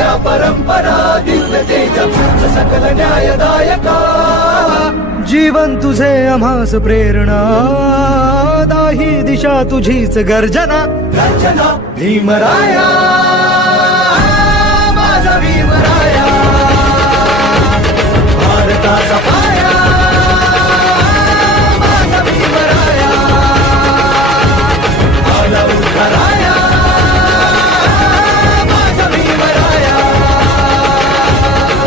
परम्परा दिव्य सकल तुझे अमास प्रेरणा दाही दिशा तुझीच गर्जना भीमराया